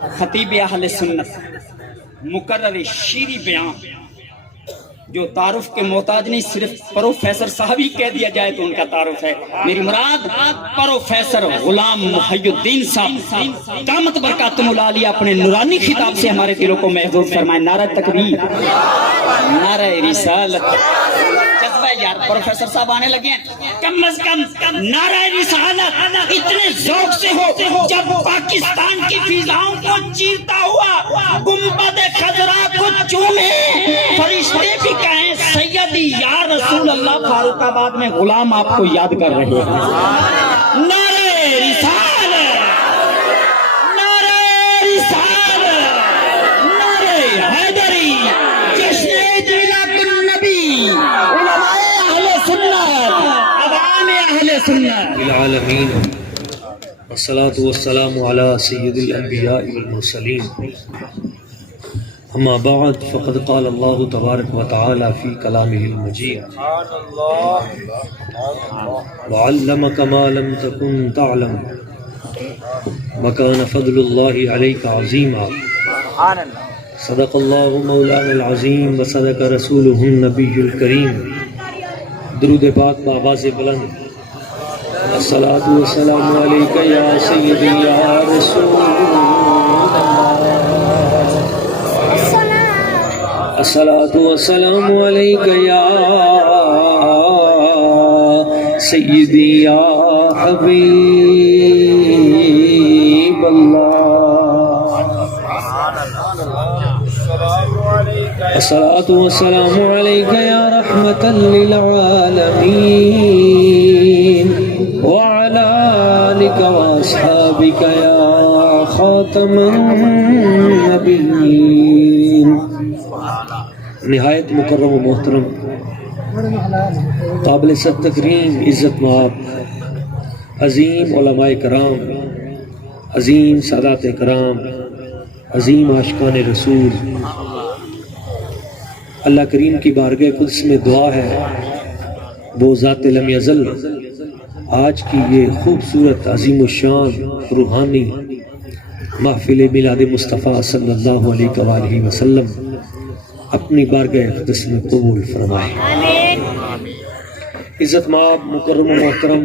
خطیب اہل سنت مقرر شیریں بیان جو تعارف کے محتاج نہیں، صرف پروفیسر صاحب ہی کہہ دیا جائے تو ان کا تعارف ہے۔ میری مراد پروفیسر غلام محی الدین صاحب دامت برکاتہم العالیہ اپنے نورانی خطاب سے ہمارے دلوں کو محظوظ فرمائے۔ نعرہ تکبیر، نعرہ رسالت، جذبہ یار پروفیسر صاحب آنے لگے ہیں، کم از کم نعرہ رسالت اتنے ذوق سے ہو جب پاکستان کی فضاؤں کو چیرتا ہوا گنبد خضرا کو چومے، فرشتے بھی کہیں سیدی یا رسول اللہ، فاروق آباد میں غلام آپ کو یاد کر رہے ہیں۔ نعرہ رسالت، نعرہ رسالت، نعرہ حیدری، جشن عید میلاد النبی، علماء اہل سنت، عوام اہل سنت العالمین، والصلاة والسلام على سید الانبیاء والمرسلین، اما بعد فقد قال اللہ تبارک و تعالی فی کلامہ المجید وعلمک ما لم تکن تعلم وکان فضل اللہ علیک عظیما۔ صدق اللہ مولانا العظیم وصدق رسولہ النبی الکریم۔ درود پاک بآواز بلند، الصلاۃ والسلام علیک یا سیدی یا رسول اللہ، الصلاۃ والسلام علیک یا سیدی یا حبیب اللہ، الصلاۃ والسلام علیک یا رحمۃ للعالمین وعلی آلک واصحابک یا خاتم النبیین۔ نہایت مکرم و محترم، قابل صد تکریم، عزت مآب، عظیم علماء کرام، عظیم سادات کرام، عظیم عاشقان رسول، اللہ کریم کی بارگاہ قدس میں دعا ہے وہ ذات لم یزل آج کی یہ خوبصورت عظیم الشان روحانی محفل میلاد مصطفیٰ صلی اللہ علیہ وآلہ وسلم اپنی بارگاہ قدس میں قبول فرمائے۔ عزت مآب، مکرم و محترم،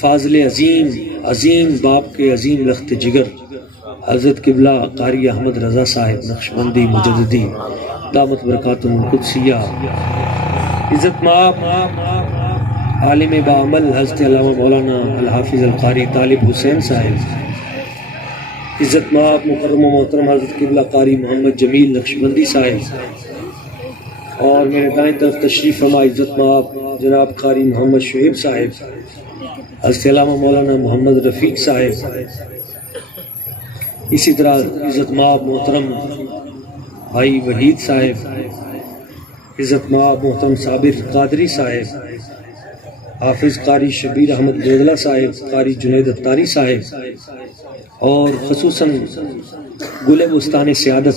فاضل عظیم، عظیم باپ کے عظیم لخت جگر حضرت قبلہ قاری احمد رضا صاحب نقشبندی مجددی دامت برکاتہم القدسیہ، عزت مآب عالم بعمل حضرت علامہ مولانا الحافظ القاری طالب حسین صاحب، عزت مآب مکرم و محترم حضرت قبلہ قاری محمد جمیل نقشبندی صاحب، اور میرے دائیں طرف تشریف فرما عزت مآب جناب قاری محمد شعیب صاحب، حضرت علامہ مولانا محمد رفیق صاحب، اسی طرح عزت مآب محترم بھائی وحید صاحب، عزت مآب محترم صابر قادری صاحب، حافظ قاری شبیر احمد بیدلہ صاحب، قاری جنید اتاری صاحب، اور خصوصاً گل بستان سعادت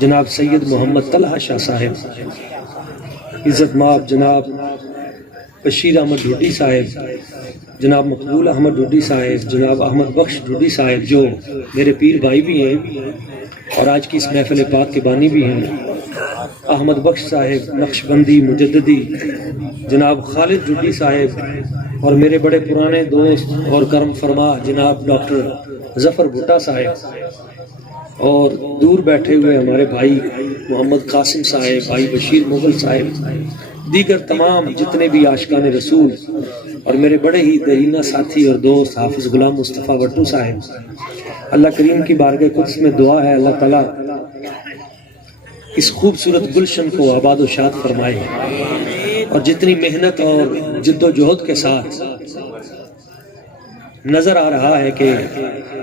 جناب سید محمد طلحہ شاہ صاحب، عزت مآب جناب بشیر احمد ڈھوڈی صاحب، جناب مقبول احمد ڈھوڈی صاحب، جناب احمد بخش ڈھوڈی صاحب جو میرے پیر بھائی بھی ہیں اور آج کی اس محفل پاک کے بانی بھی ہیں، احمد بخش صاحب نقشبندی مجددی، جناب خالد ڈھوڈی صاحب، اور میرے بڑے پرانے دوست اور کرم فرما جناب ڈاکٹر ظفر بھٹا صاحب، اور دور بیٹھے ہوئے ہمارے بھائی محمد قاسم صاحب، بھائی بشیر مغل صاحب، دیگر تمام جتنے بھی عاشقان رسول، اور میرے بڑے ہی درینہ ساتھی اور دوست حافظ غلام مصطفیٰ وٹو صاحب، اللہ کریم کی بارگاہ قدس میں دعا ہے اللہ تعالیٰ اس خوبصورت گلشن کو آباد و شاد فرمائے، اور جتنی محنت اور جد و جہد کے ساتھ نظر آ رہا ہے کہ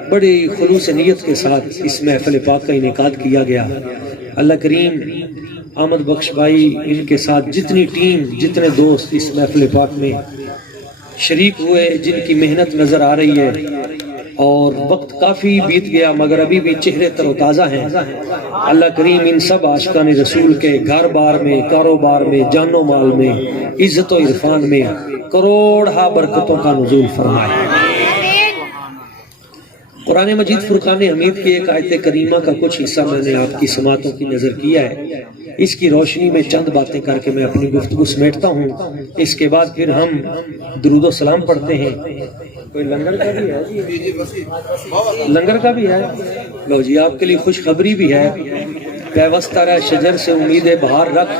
بڑی خلوص نیت کے ساتھ اس محفل پاک کا انعقاد کیا گیا، اللہ کریم احمد بخش بھائی ان کے ساتھ جتنی ٹیم جتنے دوست اس محفل پاک میں شریک ہوئے، جن کی محنت نظر آ رہی ہے، اور وقت کافی بیت گیا مگر ابھی بھی چہرے تر و تازہ ہیں، اللہ کریم ان سب عاشقان رسول کے گھر بار میں، کاروبار میں، جان و مال میں، عزت و عرفان میں کروڑ برکتوں کا نزول فرمائے۔ قرآن مجید فرقان حمید کی ایک آیت کریمہ کا کچھ حصہ میں نے آپ کی سماعتوں کی نظر کیا ہے. اس کی روشنی میں چند باتیں کر کے میں اپنی گفتگو سمیٹتا ہوں. اس کے بعد پھر ہم درود و سلام پڑھتے ہیں. کوئی لنگر کا بھی ہے؟ لنگر کا بھی ہے. لو جی، آپ کے لیے خوشخبری بھی ہے. پیوستہ رہ شجر سے امید بہار رکھ،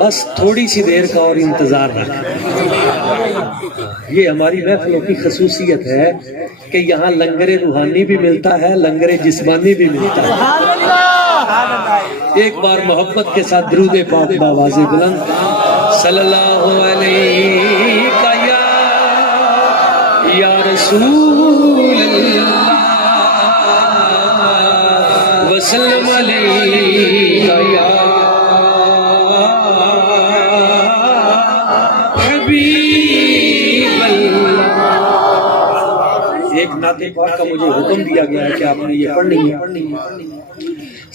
بس تھوڑی سی دیر کا اور انتظار رکھ. یہ ہماری محفلوں کی خصوصیت ہے کہ یہاں لنگر روحانی بھی ملتا ہے، لنگر جسمانی بھی ملتا ہے. ایک بار محبت کے ساتھ درود پاک بآواز بلند صلی اللہ علیہ یا رسول اللہ وسلم علیہ یا حبیب اللہ. ایک نعت پاک کا مجھے حکم دیا گیا ہے کہ آپ نے یہ پڑھنی ہے.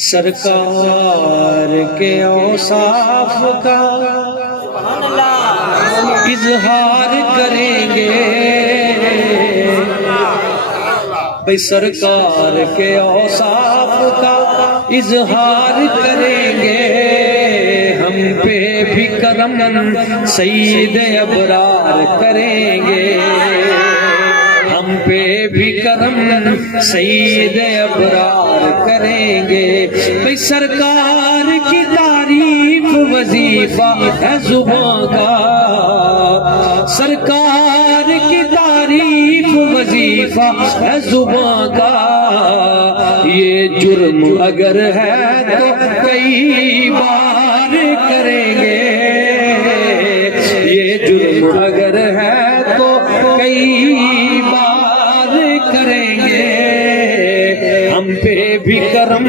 سرکار کے اوصاف کا اظہار کریں گے بھئی، سرکار کے اوصاف کا اظہار کریں گے. ہم پہ بھی کرم سید ابرار کریں گے. ہم پہ بھی کرم سید ابرار کریں گے. بھئی سرکار کی تعریف وظیفہ ہے زباں کا. سرکار کی تعریف وظیفہ ہے زباں کا. یہ جرم اگر ہے تو کئی بار کریں گے. یہ جرم اگر ہے تو کئی بار کریں گے. ہم پہ بھی کرم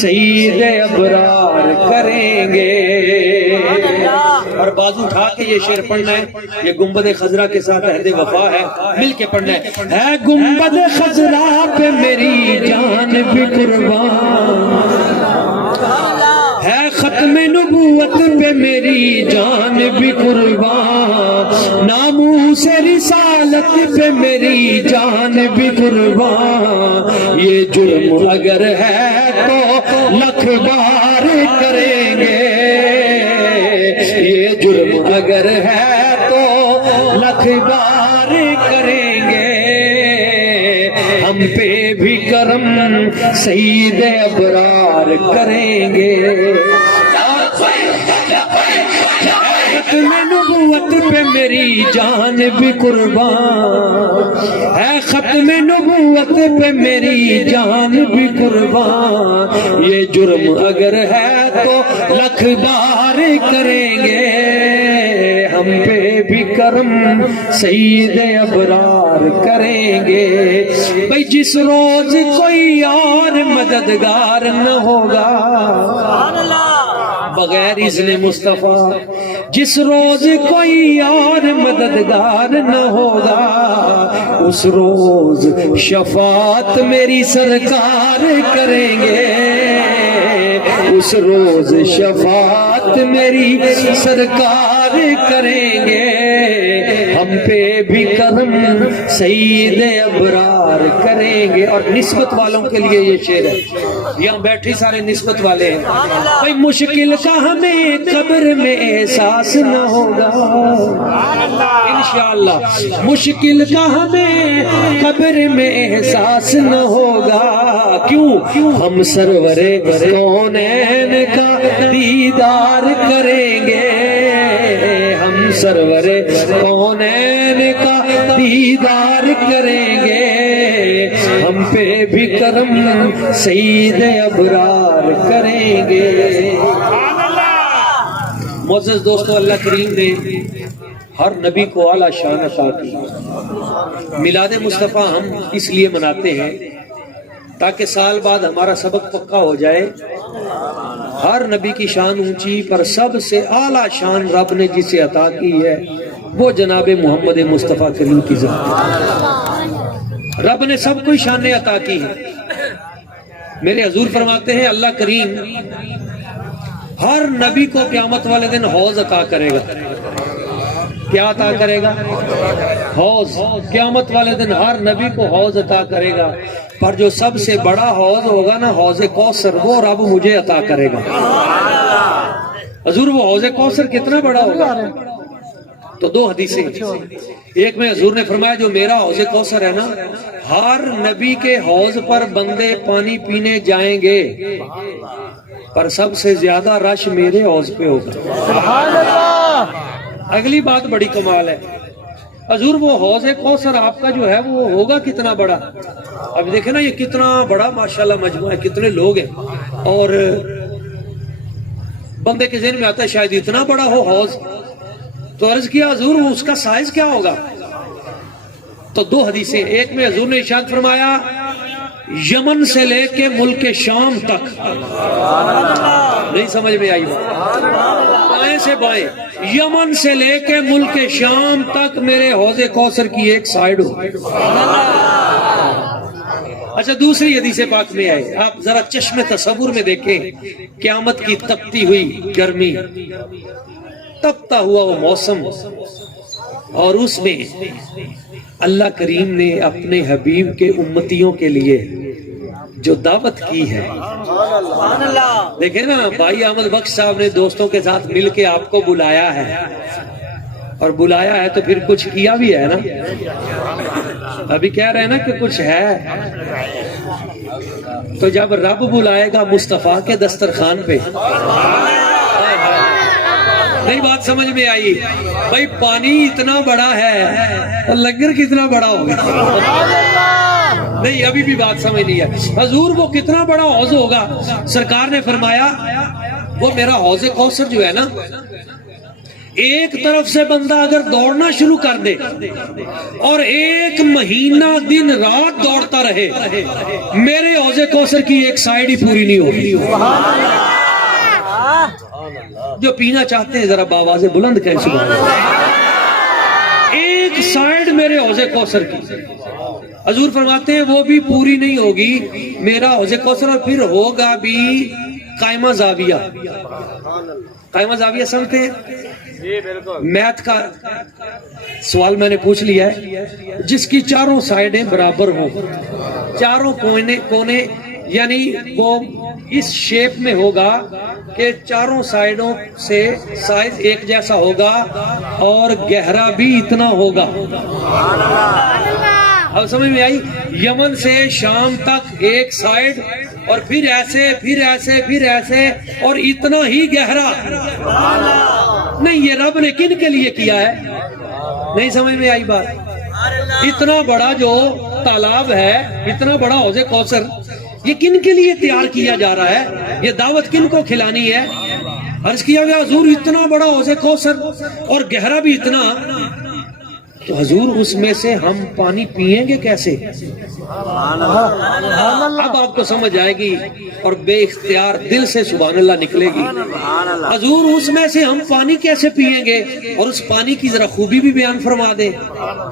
سید ابرار کریں گے. اور بازو اٹھا کے یہ شعر پڑھنا ہے. یہ گنبد خضرا کے ساتھ عہد وفا ہے، مل کے پڑھنا ہے. اے گنبد خضرا پہ میری جان بھی قربان ہے، ختم نبوت پہ میری جان بھی قربان. ناموس رسالت پہ میری جان بھی قربان. یہ جرم اگر ہے تو لکھ بار کریں گے. یہ جرم اگر ہے تو لکھ بار کریں گے. ہم پہ بھی کرم سید ابرار کریں گے. ختم نبوت پہ میری جان بھی قربان ہے، ختم نبوت پہ میری جان بھی قربان. یہ جرم اگر ہے تو لکھ بار کریں گے. ہم پہ بھی کرم سید ابرار کریں گے. بھئی جس روز کوئی اور مددگار نہ ہوگا بغیر اذن مصطفیٰ، جس روز کوئی اور مددگار نہ ہوگا اس روز شفاعت میری سرکار کریں گے. اس روز شفاعت میری سرکار کریں گے. ہم پہ بھی کرم سید ابرار کریں گے. اور نسبت والوں کے لیے یہ شعر ہے. یہاں بیٹھے سارے نسبت والے ہیں. بھئی مشکل کا ہمیں قبر میں احساس نہ ہوگا انشاءاللہ. مشکل کا ہمیں قبر میں احساس نہ ہوگا. کیوں؟ ہم سرور کونین کا دیدار کریں گے. ہم سرور کونین کا دیدار کریں گے. ہم پہ بھی کرم سید ابرار کریں گے. معزز دوستو، اللہ کریم نے ہر نبی کو اعلیٰ شان عطا کی. میلاد مصطفیٰ ہم اس لیے مناتے ہیں تاکہ سال بعد ہمارا سبق پکا ہو جائے. ہر نبی کی شان اونچی، پر سب سے اعلیٰ شان رب نے جسے عطا کی ہے وہ جناب محمد مصطفیٰ کریم کی ذات. رب نے سب کو شانیں عطا کی ہیں. میرے حضور فرماتے ہیں اللہ کریم ہر نبی کو قیامت والے دن حوض عطا کرے گا. کیا عطا کرے گا؟ حوض. قیامت والے دن ہر نبی کو حوض عطا کرے گا، پر جو سب سے بڑا حوض ہوگا نا، حوض کوثر، وہ رب مجھے عطا کرے گا. حضور وہ حوض کوثر کتنا بڑا ہوگا؟ تو دو حدیثیں، ایک میں حضور نے فرمایا جو میرا حوض کوثر ہے نا، ہر نبی کے حوض پر بندے پانی پینے جائیں گے، پر سب سے زیادہ رش میرے حوض پہ ہوگا. اگلی بات بڑی کمال ہے، حضور وہ حوض کوثر آپ کا جو ہے وہ ہوگا کتنا بڑا؟ اب دیکھیں نا یہ کتنا بڑا ماشاءاللہ مجموعہ ہے، کتنے لوگ ہیں، اور بندے کے ذہن میں آتا ہے شاید اتنا بڑا ہو حوض. تو عرض کیا حضور اس کا سائز کیا ہوگا؟ تو دو حدیثیں، ایک میں حضور نے ارشاد فرمایا یمن سے لے کے ملک شام تک، نہیں سمجھ میں آئی بات، بائیں سے بائیں، یمن سے لے کے ملک شام تک میرے حوض کوثر کی ایک سائیڈ ہو. اچھا دوسری حدیث پاک میں آئے، آپ ذرا چشم تصور میں دیکھیں، قیامت کی تپتی ہوئی گرمی، تپتا ہوا وہ موسم، اور اس میں اللہ کریم نے اپنے حبیب کے امتیوں کے لیے جو دعوت کی ہے، دیکھیں نا بھائی احمد بخش صاحب نے دوستوں کے ساتھ مل کے آپ کو بلایا ہے، اور بلایا ہے تو پھر کچھ کیا بھی ہے نا. ابھی کہہ رہے ہیں نا کہ کچھ ہے، تو جب رب بلائے گا مصطفیٰ کے دسترخوان پہ، نہیں بات سمجھ میں آئی بھائی، پانی اتنا بڑا ہے اور لنگر کتنا بڑا ہوگا؟ نہیں ابھی بھی بات سمجھ نہیں ہے. حضور وہ کتنا بڑا حوض ہوگا؟ سرکار نے فرمایا وہ میرا حوض کوثر جو ہے نا، ایک طرف سے بندہ اگر دوڑنا شروع کر دے اور ایک مہینہ دن رات دوڑتا رہے، میرے حوض کوثر کی ایک سائیڈ ہی پوری نہیں ہوگی. جو پینا چاہتے ہیں ذرا باواز بلند کہیں سبحان اللہ. ایک سائیڈ میرے حوض کوثر کی، حضور فرماتے ہیں وہ بھی پوری نہیں ہوگی میرا حوض کوثر، اور پھر ہوگا بھی قائمہ زاویہ. قائمہ زاویہ سمجھتے ہیں؟ میتھ کا سوال میں نے پوچھ لیا ہے، جس کی چاروں سائیڈیں برابر ہوں، چاروں کونے یعنی وہ اس شیپ میں ہوگا کہ چاروں سائیڈوں سے سائز ایک جیسا ہوگا اور گہرا بھی اتنا ہوگا. اب سمجھ میں آئی؟ یمن سے شام تک ایک سائیڈ، اور پھر ایسے پھر ایسے پھر ایسے، اور اتنا ہی گہرا. نہیں یہ رب نے کن کے لیے کیا ہے؟ نہیں سمجھ میں آئی بات؟ اتنا بڑا جو تالاب ہے، اتنا بڑا حوض کوثر، یہ کن کے لیے تیار کیا جا رہا ہے؟ یہ دعوت کن کو کھلانی ہے؟ عرض کیا گیا حضور اتنا بڑا حوض کوثر اور گہرا بھی اتنا، تو حضور اس میں سے ہم پانی پیئیں گے کیسے؟ اب آپ کو سمجھ آئے گی اور بے اختیار دل سے سبحان اللہ نکلے گی. حضور اس میں سے ہم پانی کیسے پیئیں گے؟ اور اس پانی کی ذرا خوبی بھی بیان فرما دیں.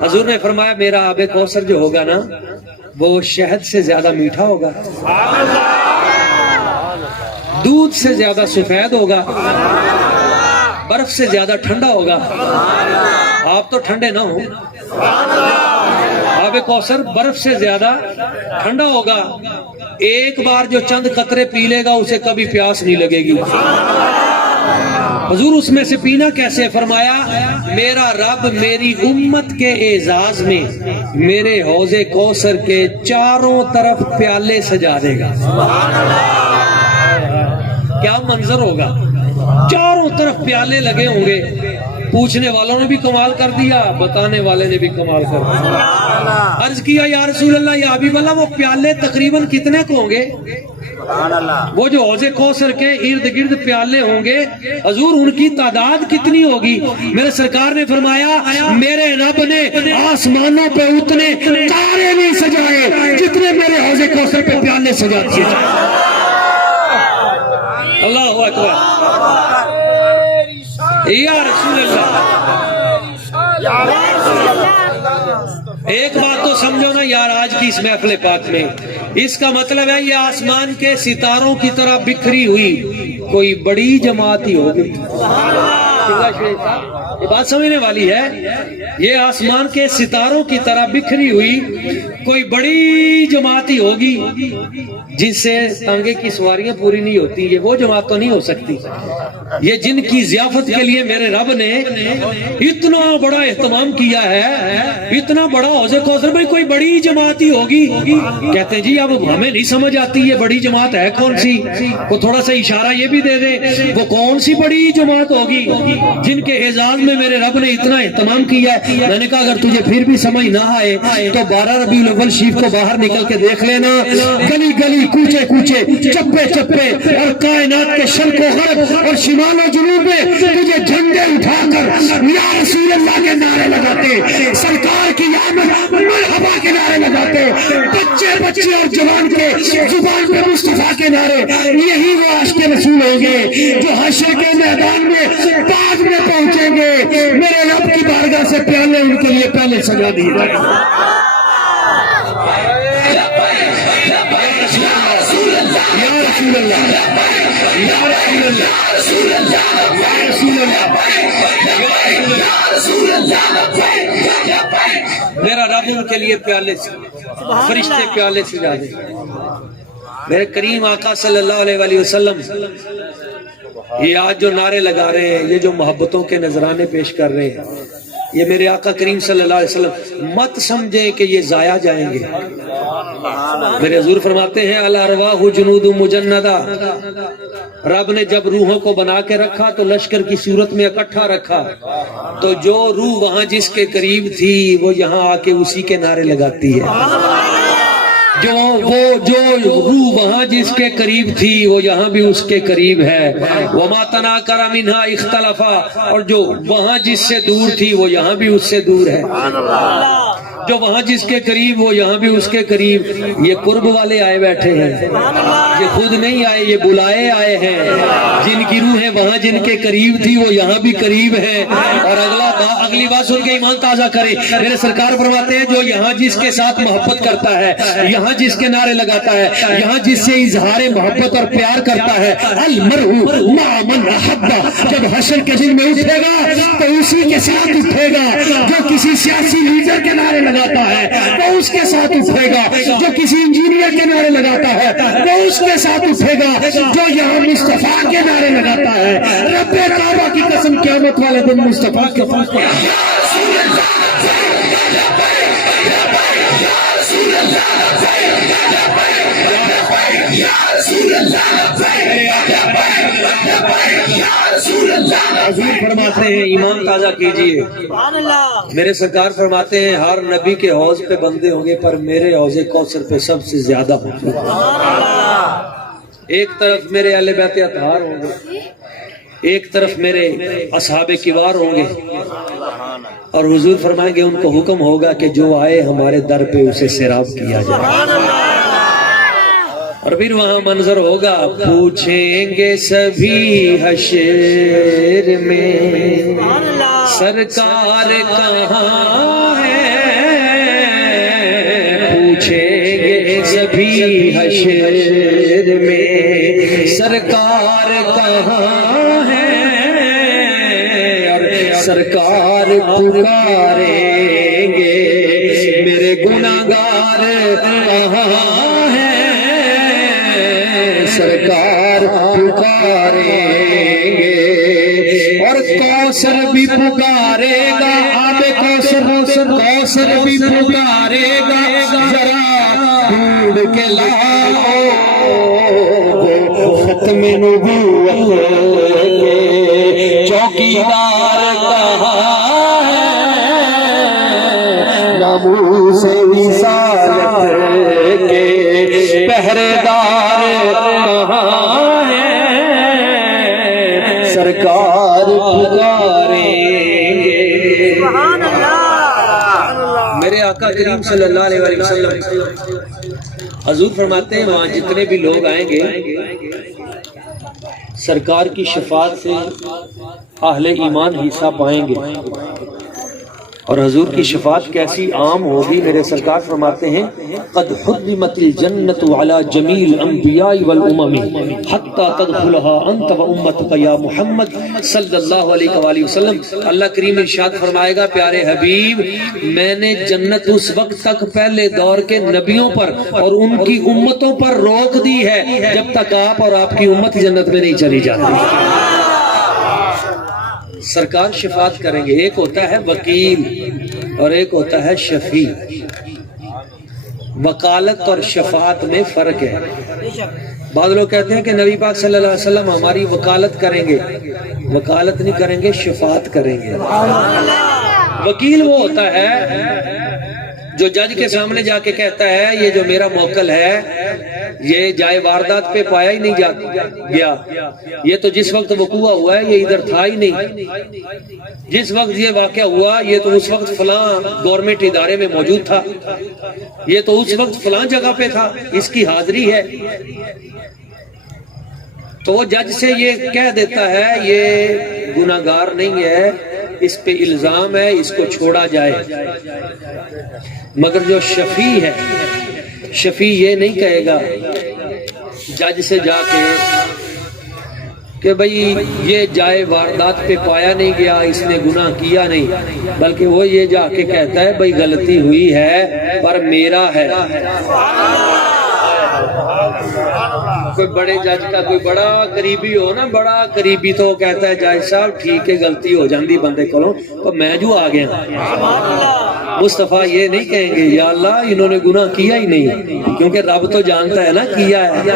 حضور نے فرمایا میرا آب کوثر جو ہوگا نا، وہ شہد سے زیادہ میٹھا ہوگا، دودھ سے زیادہ سفید ہوگا، برف سے زیادہ ٹھنڈا ہوگا. آپ تو ٹھنڈے نہ ہوں، آب کوثر برف سے زیادہ ٹھنڈا ہوگا. ایک بار جو چند قطرے پی لے گا اسے کبھی پیاس نہیں لگے گی. حضور اس میں سے پینا کیسے؟ فرمایا میرا رب میری امت کے اعزاز میں میرے حوض کوثر کے چاروں طرف پیالے سجا دے گا. کیا منظر ہوگا؟ چاروں طرف پیالے لگے ہوں گے. پوچھنے والوں نے بھی کمال کر دیا، بتانے والے نے بھی کمال کر دیا. عرض کیا یا رسول اللہ یا حبیب اللہ، وہ پیالے تقریباً کتنے کو ہوں گے؟ وہ جو حوض کوثر کے ارد گرد پیالے ہوں گے، حضور ان کی تعداد کتنی ہوگی؟ میرے سرکار نے فرمایا میرے رب نے آسمانوں پہ اتنے تارے نہیں سجائے جتنے میرے حوض کوثر پہ پیالے سجا دیے. اللہ اکبر یا رسول اللہ. ایک بات تو سمجھو نا یار، آج کی اس محفل پاک میں اس کا مطلب ہے یہ آسمان کے ستاروں کی طرح بکھری ہوئی کوئی بڑی جماعت ہی ہوگی. یہ بات سمجھنے والی ہے. یہ آسمان کے ستاروں کی طرح بکھری ہوئی کوئی بڑی جماعت ہی ہوگی جن سے تانگے کی سواریاں پوری نہیں ہوتی. یہ وہ جماعت تو نہیں ہو سکتی. یہ جن کی ضیافت کے لیے میرے رب نے اتنا بڑا اہتمام کیا ہے, اتنا بڑا حوض کوثر میں کوئی بڑی جماعت ہی ہوگی. کہتے ہیں جی اب ہمیں نہیں سمجھ آتی یہ بڑی جماعت ہے کون سی. وہ تھوڑا سا اشارہ یہ بھی دے دیں وہ کون سی بڑی جماعت ہوگی جن کے اعزاز میں میرے رب نے اتنا اہتمام کیا ہے. میں نے کہا اگر تجھے پھر بھی سمجھ نہ آئے تو 12 ربیع الاول شریف کو باہر نکل کے دیکھ لینا. گلی گلی کوچے کوچے چپے چپے اور کائنات کے شرق و غرب اور شمال و جنوب میں تجھے جھنڈے اٹھا کر یا رسول اللہ کے نعرے لگاتے, سرکار کی آمد مرحبا کے نعرے لگاتے, بچے بچے اور جوان کے زبان پہ مصطفیٰ کے نعرے. یہی وہ عاشق رسول ہوں گے جو حشر کے میدان میں بعد میں پہنچیں گے. میرے رب کی بارگاہ سے پیالے ان کے لیے پہلے سجا دیے جائیں. یا رسول اللہ, یا رسول اللہ, یا رسول اللہ. میرا رب ان کے لیے پیالے سے فرشتے پیالے سجا دیں. میرے کریم آقا صلی اللہ علیہ وآلہ وسلم یہ آج جو نعرے لگا رہے ہیں, یہ جو محبتوں کے نذرانے پیش کر رہے ہیں, یہ میرے آقا کریم صلی اللہ علیہ وسلم مت سمجھیں کہ یہ ضائع جائیں گے. میرے حضور فرماتے ہیں الارواح جنود مجندہ. رب نے جب روحوں کو بنا کے رکھا تو لشکر کی صورت میں اکٹھا رکھا, تو جو روح وہاں جس کے قریب تھی وہ یہاں آ کے اسی کے نعرے لگاتی ہے. جو روح وہاں جس کے قریب تھی وہ یہاں بھی اس کے قریب ہے. وما تناکر منہا اختلافا, اور جو وہاں جس سے دور تھی وہ یہاں بھی اس سے دور ہے. جو وہاں جس کے قریب وہ یہاں بھی اس کے قریب. یہ قرب والے آئے بیٹھے ہیں, یہ خود نہیں آئے, یہ بلائے آئے ہیں. جن کی روحیں وہاں جن کے قریب تھی وہ یہاں بھی قریب ہے. اور اگلی بات سن کے ایمان تازہ کرے. میرے سرکار فرماتے ہیں جو یہاں جس کے ساتھ محبت کرتا ہے, یہاں جس کے نعرے لگاتا ہے, یہاں جس سے اظہار محبت اور پیار کرتا ہے, المرء مع من احب, جب حشر کے دن میں اٹھے گا تو اسی کے ساتھ اٹھے گا. جو کسی سیاسی لیڈر کے نعرے لگاتا ہے وہ اس کے ساتھ اٹھے گا. جو کسی انجینئر کے نعرے لگاتا ہے وہ اس کے ساتھ اٹھے گا. جو یہاں مصطفیٰ کے نعرے لگاتا ہے, رب کعبہ کی قسم قیامت والے دن مصطفیٰ کے پاس حضور فرماتے ہیں ایمان تازہ کیجئے. میرے سرکار فرماتے ہیں ہر نبی کے حوض پہ بندے ہوں گے پر میرے حوض کوثر پہ سب سے زیادہ ہوں گے. ایک طرف میرے اہل بیت اطہار ہوں گے, ایک طرف میرے اصحاب کبار ہوں گے, اور حضور فرمائیں گے ان کو حکم ہوگا کہ جو آئے ہمارے در پہ اسے سیراب کیا جائے. اور پھر وہاں منظر ہوگا, پوچھیں گے سبھی حشر میں سرکار کہاں ہے, پوچھیں گے سبھی حشر میں سرکار کہاں ہے, اور سرکار پکاریں گے میرے گناہگار کہاں ہے, سرکار پکاریں گے. اور کوثر بھی پکارے گا, آب کوثر بھی پکارے گا, ذرا ڈھونڈ کے لاؤ ختم نبوت کے چوکیدار کہاں ہے, ناموس رسالت کے پہرے دار کہاں ہے, سرکار پکاریں گے. میرے آقا کریم صلی اللہ علیہ وسلم حضور فرماتے ہیں وہاں جتنے بھی لوگ آئیں گے سرکار کی شفاعت سے اہل ایمان حصہ پائیں گے. اور حضور کی شفاعت کیسی عام ہوگی، میرے سرکار فرماتے ہیں قد حرمت الجنت علی جمیع الانبیاء والامم حتی تدخلها انت وامتک یا محمد صلی اللہ علیہ وآلہ وسلم۔ اللہ کریم ارشاد فرمائے گا پیارے حبیب میں نے جنت اس وقت تک پہلے دور کے نبیوں پر اور ان کی امتوں پر روک دی ہے جب تک آپ اور آپ کی امت جنت میں نہیں چلی جاتی۔ سرکار شفاعت کریں گے، ایک ہوتا ہے وکیل اور ایک ہوتا ہے شفیع۔ وکالت اور شفاعت میں فرق ہے۔ بعض لوگ کہتے ہیں کہ نبی پاک صلی اللہ علیہ وسلم ہماری وکالت کریں گے، وکالت نہیں کریں گے، شفاعت کریں گے۔ وکیل وہ ہوتا ہے جو جج کے سامنے جا کے کہتا ہے یہ جو میرا موکل ہے یہ جائے واردات پہ پایا ہی نہیں گیا، یہ تو جس وقت وقوع ہوا ہے یہ ادھر تھا ہی نہیں، جس وقت یہ واقعہ ہوا یہ تو اس وقت فلاں گورنمنٹ ادارے میں موجود تھا، یہ تو اس وقت فلاں جگہ پہ تھا، اس کی حاضری ہے۔ تو وہ جج سے یہ کہہ دیتا ہے یہ گناہگار نہیں ہے، اس پہ الزام ہے، اس کو چھوڑا جائے۔ مگر جو شفیع ہے، شفیع یہ نہیں کہے گا جج سے جا کے کہ بھئی یہ جائے واردات پہ پایا نہیں گیا، اس نے گناہ کیا نہیں، بلکہ وہ یہ جا کے کہتا ہے بھئی غلطی ہوئی ہے پر میرا ہے۔ کوئی بڑے جج کا کوئی بڑا قریبی ہو نا، بڑا قریبی، تو کہتا ہے جج صاحب ٹھیک ہے غلطی ہو جاندی بندے کو تو میں جو آ گیا۔ مصطفیٰ یہ نہیں کہیں گے یا اللہ انہوں نے گناہ کیا ہی نہیں، کیونکہ رب تو جانتا ہے نا کیا ہے۔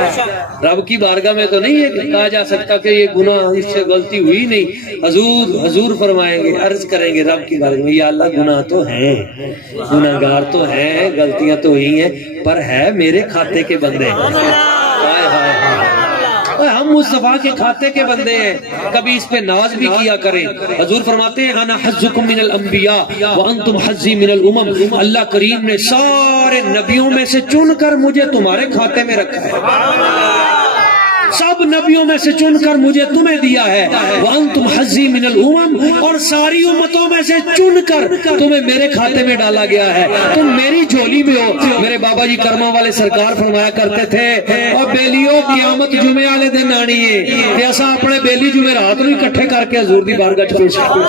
رب کی بارگاہ میں تو نہیں یہ کہا جا سکتا کہ یہ گناہ اس سے غلطی ہوئی نہیں۔ حضور فرمائیں گے، عرض کریں گے رب کی بارگاہ میں یا اللہ گناہ تو ہیں، گناہگار تو ہیں، غلطیاں تو ہوئی ہیں، پر ہے میرے کھاتے کے بندے۔ ہم مصطفیٰ کے کھاتے کے بندے ہیں، کبھی اس پہ ناز بھی کیا کریں۔ حضور فرماتے ہیں انا حظکم من الانبیاء وانتم حظی من الامم، اللہ کریم نے سارے نبیوں میں سے چن کر مجھے تمہارے کھاتے میں رکھا ہے، سب نبیوں میں سے چن کر مجھے تمہیں دیا ہے۔ وانتم حظی من الامم، اور ساری امتوں میں سے چن کر تمہیں میرے کھاتے میں ڈالا گیا ہے، تم میری جھولی میں ہو۔ میرے بابا جی کرما والے سرکار فرمایا کرتے تھے اور بیلیو قیامت جمعے والے دن آنی ہے کہ ایسا اپنے بیلی جمعے رات نو اکٹھے کر کے حضور دی بارگاہ وچ پیش کرتے۔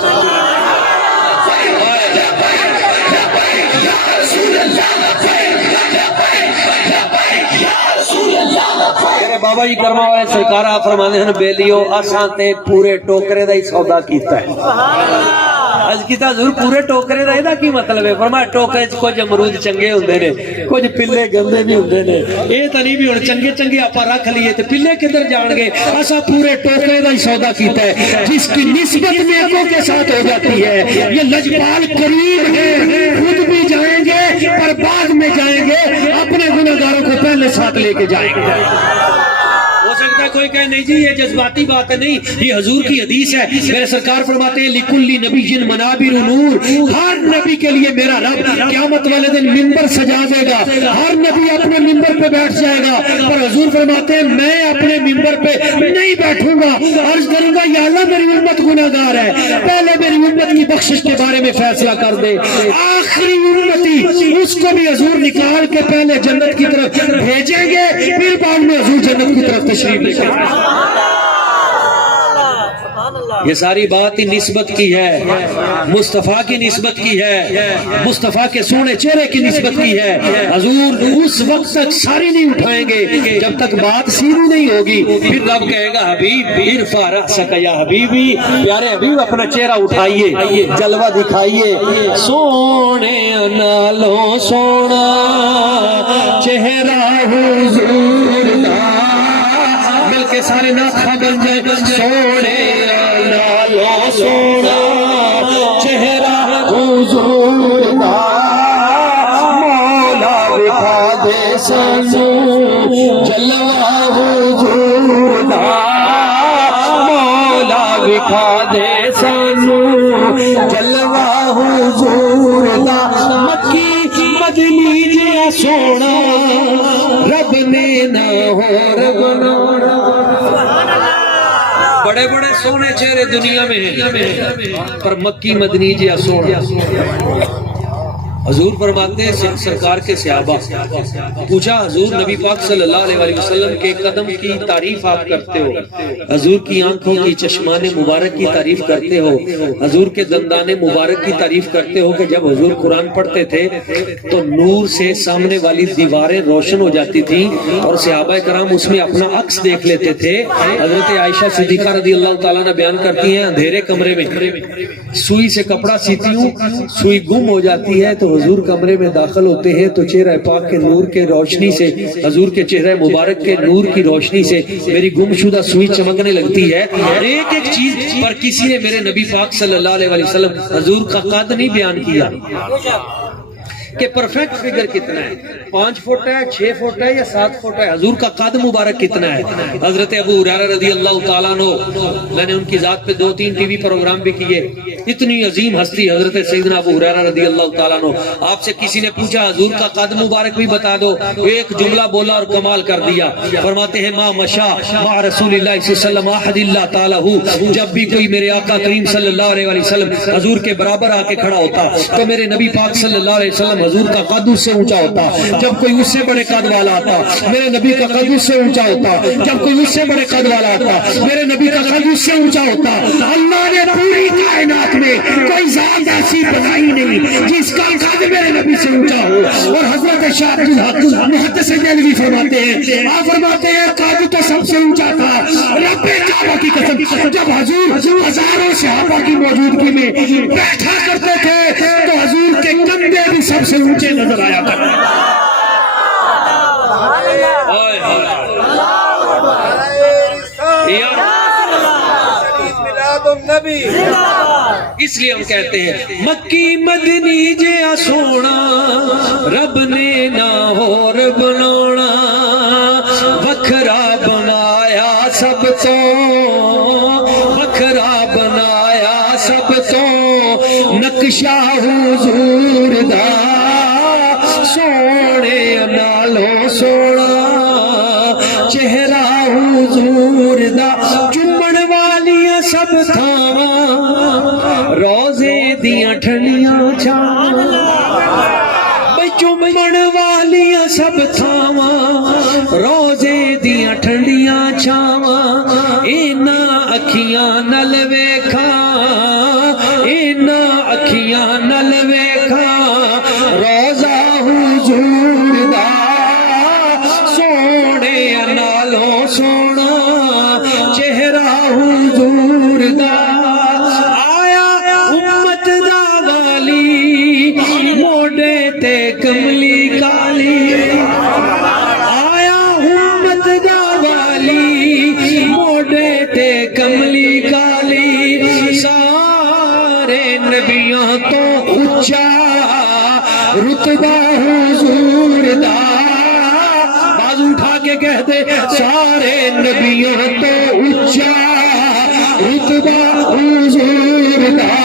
بابا جی کرما والے سرکار فرمانے ہیں بیلیو اساں تے پورے ٹوکرے دا ہی سودا کیتا ہے۔ عرض کیتا حضور پورے ٹوکرے دا ایدا کی مطلب ہے؟ فرمایا ٹوکرے چ کچھ امرود چنگے ہوندے نے، کچھ پلے گندے بھی ہوندے نے، اے تے نہیں بھی ہن چنگے چنگے آپا رکھ لیے تے پلے کدھر جان گے؟ اساں پورے ٹوکرے دا ہی سودا کیتا ہے۔ جس کی نسبت نیکوں کے ساتھ ہو جاتی ہے، یہ لجپال کریم ہے، خود بھی جائیں گے پر بعد میں جائیں گے، اپنے گنہگاروں کو پہلے ساتھ لے کے جائیں گے۔ ہو سکتا ہے کوئی کہے نہیں جی یہ جذباتی بات ہے، نہیں، یہ حضور کی حدیث ہے۔ میرے سرکار فرماتے ہیں لِكُلِّ نَبِيٍّ مَنَابِرُ نور، ہر نبی کے لیے میرا رب قیامت والے دن ممبر سجا دے گا، ہر نبی اپنے ممبر پہ بیٹھ جائے گا، اور حضور فرماتے ہیں میں اپنے ممبر پہ نہیں بیٹھوں گا، عرض کروں گا یا اللہ میری امت گناہگار ہے، پہلے میری امت کی بخشش کے بارے میں فیصلہ کر دے۔ آخری امتی اس کو بھی حضور نکال کے پہلے جنت کی طرف بھیجیں گے، پھر بعد میں حضور جنت کی طرف تشریف لے کے۔ یہ ساری بات ہی نسبت کی ہے، مصطفیٰ کی نسبت کی ہے، مصطفیٰ کے سونے چہرے کی نسبت کی ہے۔ حضور اس وقت تک ساری نہیں اٹھائیں گے جب تک بات سیدھی نہیں ہوگی، پھر رب کہے گا حبیب ارفع رأسک یا حبیبی، پیارے حبیب اپنا چہرہ اٹھائیے، جلوہ دکھائیے، سونے نالوں سونا چہرہ حضور دا، مل کے سارے ناخا بن جائے، سونے نالوں سونا چہرہ حضور دا، مولا دکھا دے سانو جلوہ حضور دا، مولا دکھا دے سانو جلوہ حضور دا، مکی مدنی جیا سونا رب نے نہ ہور بنانا۔ بڑے بڑے سونے چہرے دنیا میں ہیں پر مکی مدنی جیا سونا. حضور فرماتے ہیں سرکار کے صحابہ پوچھا حضور نبی پاک صلی اللہ علیہ وسلم کے قدم کی تعریف آپ کرتے ہو, حضور کی آنکھوں کی چشمان مبارک کی تعریف کرتے ہو, حضور کے دندان مبارک کی تعریف کرتے ہو کہ جب حضور قرآن پڑھتے تھے تو نور سے سامنے والی دیواریں روشن ہو جاتی تھیں اور صحابہ کرام اس میں اپنا عکس دیکھ لیتے تھے. حضرت عائشہ صدیقہ رضی اللہ تعالیٰ نے بیان کرتی ہیں اندھیرے کمرے میں سوئی سے کپڑا سیتی ہوں, سوئی گم ہو جاتی ہے تو حضور کمرے میں داخل ہوتے ہیں تو چہرہ پاک کے نور کے روشنی سے, حضور کے چہرہ مبارک کے نور کی روشنی سے میری گمشدہ سوئی چمکنے لگتی ہے. ایک ایک چیز پر کسی نے میرے نبی پاک صلی اللہ علیہ وسلم حضور کا قد نہیں بیان کیا کہ پرفیکٹ فگر کتنا ہے, 5 فٹ ہے, 6 فٹ ہے یا 7 فٹ ہے, حضور کا قد مبارک کتنا ہے. حضرت ابو ہریرہ رضی اللہ تعالیٰ عنہ, میں نے ان کی ذات پہ 2-3 ٹی وی پروگرام بھی کیے, اتنی عظیم ہستی حضرت سیدنا ابو ہریرہ رضی اللہ تعالیٰ عنہ, آپ سے کسی نے پوچھا حضور کا قد مبارک بھی بتا دو, ایک جملہ بولا اور کمال کر دیا. فرماتے ہیں ما مشا مع رسول اللہ صلی اللہ علیہ وسلم احد اللہ تعالیٰ ہو, جب بھی کوئی میرے آقا کریم صلی اللہ علیہ وسلم حضور کے برابر آ کے کھڑا ہوتا تو میرے نبی پاک صلی اللہ علیہ وسلم حضور کا قد اس سے اونچا ہوتا. جب کوئی اس سے بڑے قد والا آتا میرے نبی کا قد اس سے اونچا ہوتا. جب کوئی اس سے بڑے قد والا آتا میرے نبی کا قد اس سے اونچا ہوتا. اللہ نے پوری کائنات میں کوئی ذات ایسی بنائی نہیں جس کا قد میرے نبی سے اونچا ہو. اور حضرت شاہ عبد الحق محدث دہلوی فرماتے ہیں, آپ فرماتے ہیں قد تو سب سے اونچا تھا رب کعبہ کی قسم, جب حضور ہزاروں صحابہ کی موجودگی میں بیٹھا کرتے تھے تو حضور کے کندھے بھی سب سے اونچے نظر آیا کرتے. اس لیے ہم کہتے ہیں مکی مدنی جیا سونا رب نے نہ اور بنانا, وکھرا بنایا سب تو, وکھرا بنایا سب تو, نقشہ حضور دا سونے نالوں سونا, چہرہ حضور دا چومن والیاں سب تھاواں, روزے دیاں ٹھنڈیاں چھاواں, بھئی چومن والیاں سب تھاواں, روزے دیاں ٹھنڈیاں چھاواں, اینا اکھیاں نل ویکھاں, اینا اکھیاں نل ویکھاں, روزہ حضور دا سونے نالوں سونا, چہرہ حضور دا آیا امت دا والی, موڈے تے کملی کالی, آیا امت دا والی, موڈے تے کملی کالی, سارے نبیوں تو اونچا رتبہ حضور دا, بازو اٹھا کے کہتے سارے نبیوں تو اونچا رتبہ حضور دا,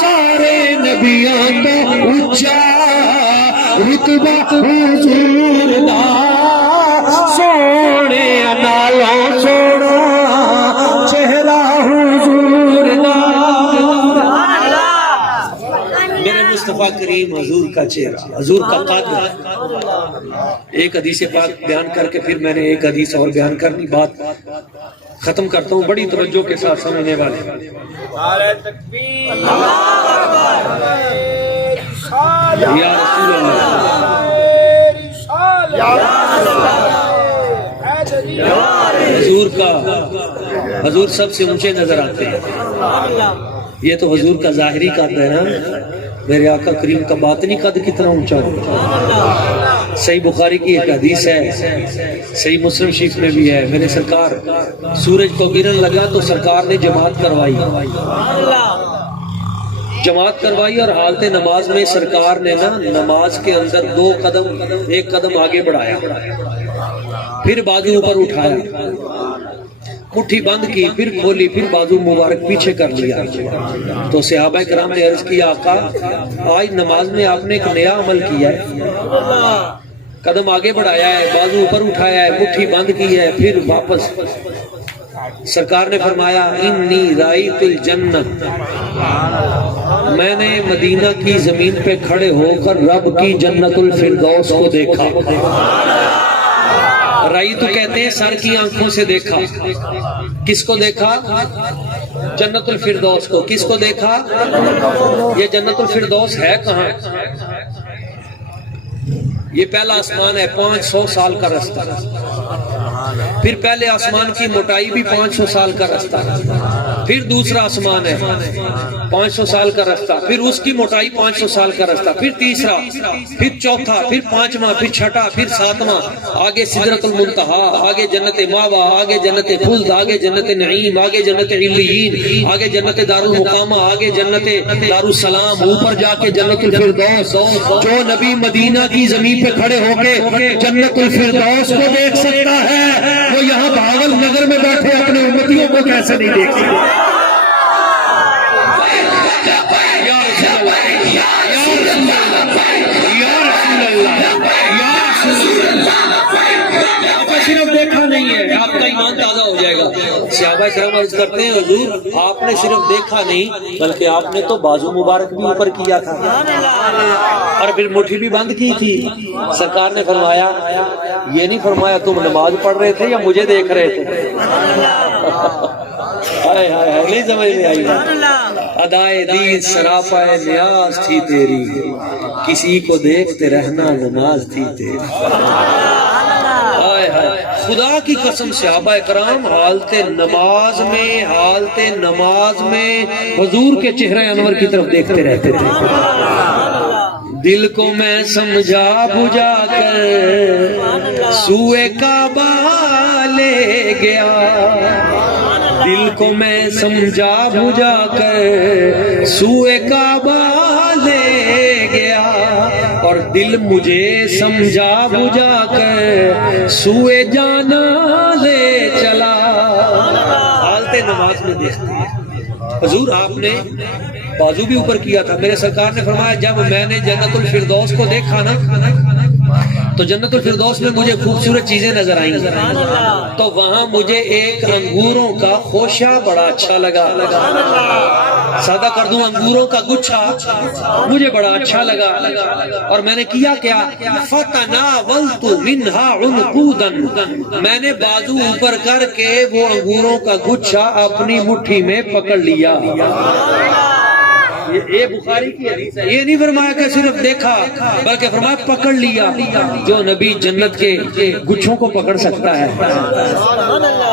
سارے نبیوں تو اونچا رتبہ حضور دا, سونے نالوں سونا, چہرہ حضور دا. میرے مصطفیٰ کریم حضور کا چہرہ, حضور کا قد. ایک حدیث پاک بیان کر کے پھر میں نے ایک حدیث اور بیان کرنی, بات ختم کرتا ہوں, بڑی توجہ کے ساتھ سمجھنے والے. یا رسول اللہ, حضور کا, حضور سب سے اونچے نظر آتے ہیں. یہ تو حضور کا ظاہری قد ہے نا, میرے آقا کریم کا باطنی قد کتنا اونچا ہوتا. صحیح بخاری کی ایک حدیث ہے, صحیح مسلم شریف میں بھی ہے, میرے سرکار سورج کو گرن لگا تو سرکار نے جماعت کروائی, جماعت کروائی اور حالت نماز میں سرکار نے نا نماز کے اندر 2 قدم, ایک قدم آگے بڑھایا, پھر بازو اوپر اٹھایا, مٹھی بند کی, پھر کھولی, پھر بازو مبارک پیچھے کر لیا. تو صحابہ کرام نے عرض کیا آقا آج نماز میں آپ نے ایک نیا عمل کیا ہے, قدم آگے بڑھایا ہے, بازو اوپر اٹھایا ہے, مٹھی بند کی ہے, پھر واپس سرکار نے فرمایا انی رأیت الجنت، میں نے مدینہ کی زمین پہ کھڑے ہو کر رب کی جنت الفردوس کو دیکھا۔ رأیت تو کہتے ہیں سر کی آنکھوں سے دیکھا۔ کس کو دیکھا؟ جنت الفردوس کو۔ کس کو دیکھا؟ یہ جنت الفردوس ہے کہاں؟ یہ پہلا آسمان ہے، 500 سال کا رستہ۔ پھر پہلے آسمان کی موٹائی بھی 500 سال کا رستہ، پھر دوسرا آسمان ہے 500 سال کا رستہ، پھر اس کی موٹائی 500 سال کا رستہ، پھر تیسرا، پھر چوتھا، پھر پانچواں، پھر چھٹا، پھر ساتواں، آگے سدرۃ المنتہا، آگے جنت ماوا، آگے جنت خلد، آگے جنت نعیم، آگے جنت علیین، آگے جنت دارالمقامہ، آگے جنت دارالسلام، اوپر جا کے جنت الفردوس۔ جو نبی مدینہ کی زمین پہ کھڑے ہو کے جنت الفردوس کو دیکھ سکتا ہے، وہ یہاں بھاول نگر میں بیٹھے اپنے امتیوں کو کیسے نہیں دیکھ سکتا؟ یا رسول اللہ، یا رسول اللہ، یا رسول اللہ، یا رسول اللہ۔ اچھا صرف دیکھا نہیں ہے، آپ کا ایمان تازہ ہو جائے گا۔ صحابہ کرام عرض کرتے ہیں حضور آپ نے صرف دیکھا نہیں بلکہ آپ نے تو بازو مبارک بھی اوپر کیا تھا اور پھر مٹھی بھی بند کی تھی۔ سرکار نے فرمایا، یہ نہیں فرمایا تم نماز پڑھ رہے تھے یا مجھے دیکھ رہے تھے؟ ہائے ہائے ہائے، نہیں سمجھ میں آئی بات۔ ادائے دین سراپا نیاز تھی تیری، کسی کو دیکھتے رہنا نماز تھی تیری۔ خدا کی قسم صحابہ کرام حالت نماز میں حضور کے چہرے انور کی طرف دیکھتے رہتے تھے۔ دل کو میں سمجھا بجھا کر سوئے کعبہ لے گیا، دل کو میں سمجھا بجھا کر سوئے کعبہ لے گیا، اور دل مجھے سمجھا بجھا کر سوئے جانا لے چلا۔ حالت نماز میں دیکھتے ہیں حضور آپ نے بازو بھی اوپر کیا تھا۔ میرے سرکار نے فرمایا جب میں نے جنت الفردوس کو دیکھا نا تو جنت الفردوس میں مجھے خوبصورت چیزیں نظر آئیں، تو وہاں مجھے ایک انگوروں کا خوشہ بڑا اچھا لگا۔ سادہ کر دوں، انگوروں کا گچھا مجھے بڑا اچھا لگا، اور میں نے کیا فَتَنَاوَلْتُ مِنْهَا عُنْقُودًا، میں نے بازو اوپر کر کے وہ انگوروں کا گچھا اپنی مٹھی میں پکڑ لیا۔ یہ بخاری کی حدیث ہے۔ یہ نہیں فرمایا کہ صرف دیکھا بلکہ فرمایا پکڑ لیا۔ جو نبی جنت کے گچھوں کو پکڑ سکتا ہے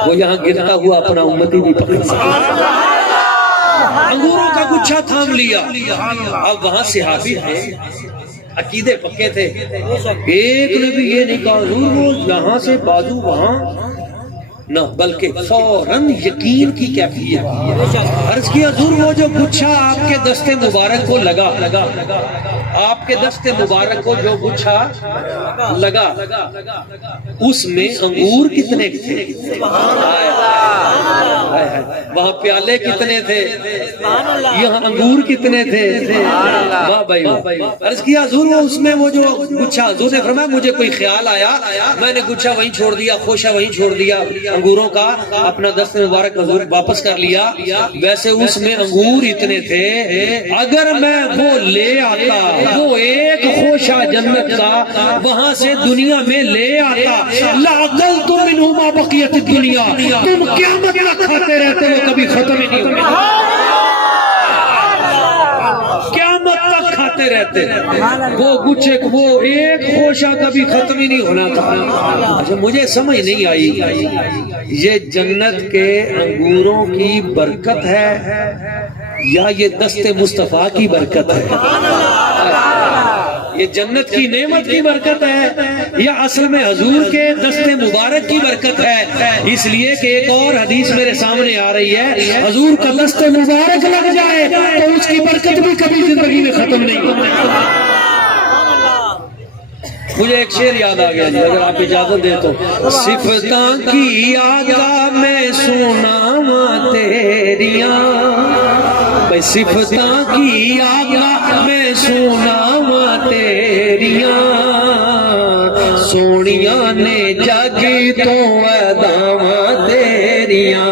وہ یہاں گرتا ہوا اپنا امتی بھی پکڑ سکتا ہے۔ انگوروں کا گچھا تھام لیا۔ اب وہاں صحابی تھے، عقیدے پکے تھے، ایک نے بھی یہ نہیں کہا حضور وہ یہاں سے بازو وہاں نہ، بلکہ فوراً یقین کی کیفیت۔ عرض کیا حضور وہ جو گچھا آپ کے دست مبارک کو لگا، آپ کے دست مبارک کو جو گچھا لگا اس میں انگور کتنے تھے؟ وہاں پیالے کتنے تھے؟ یہاں انگور کتنے تھے؟ واہ بھائی واہ۔ عرض کیا حضور وہ اس میں وہ جو گچھا، حضور نے فرمایا مجھے کوئی خیال آیا، میں نے گچھا وہیں چھوڑ دیا، خوشہ وہیں چھوڑ دیا، انگوروں کا اپنا دست مبارک حضور واپس کر لیا۔ ویسے اس میں انگور اتنے تھے، اگر میں وہ لے آتا، وہ ایک خوشہ جنت کا وہاں سے دنیا میں لے آتا، لَأَكَلْتُ مِنْهُ مَا بَقِيَتِ الدُّنْيَا، تم قیامت تک کھاتے رہتے وہ کبھی ختم ہی نہیں ہوگا، قیامت تک کھاتے رہتے وہ گچھے، وہ ایک خوشہ کبھی ختم ہی نہیں ہونا تھا۔ اچھا مجھے سمجھ نہیں آئی یہ جنت کے انگوروں کی برکت ہے یا یہ دست مصطفیٰ کی برکت ہے؟ یہ جنت کی نعمت کی برکت ہے یا اصل میں حضور کے دست مبارک کی برکت ہے؟ اس لیے کہ ایک اور حدیث میرے سامنے آ رہی ہے، حضور کا دست مبارک لگ جائے تو اس کی برکت بھی کبھی زندگی میں ختم نہیں ہوتی۔ مجھے ایک شعر یاد آ گیا جی، اگر آپ اجازت دیں تو۔ صفتاں کی آگاہ میں سناواں تیریاں، بھائی صفتاں کی آگاہ میں سناواں تیریاں، سونیاں نے جگ تو اداواں تیریاں،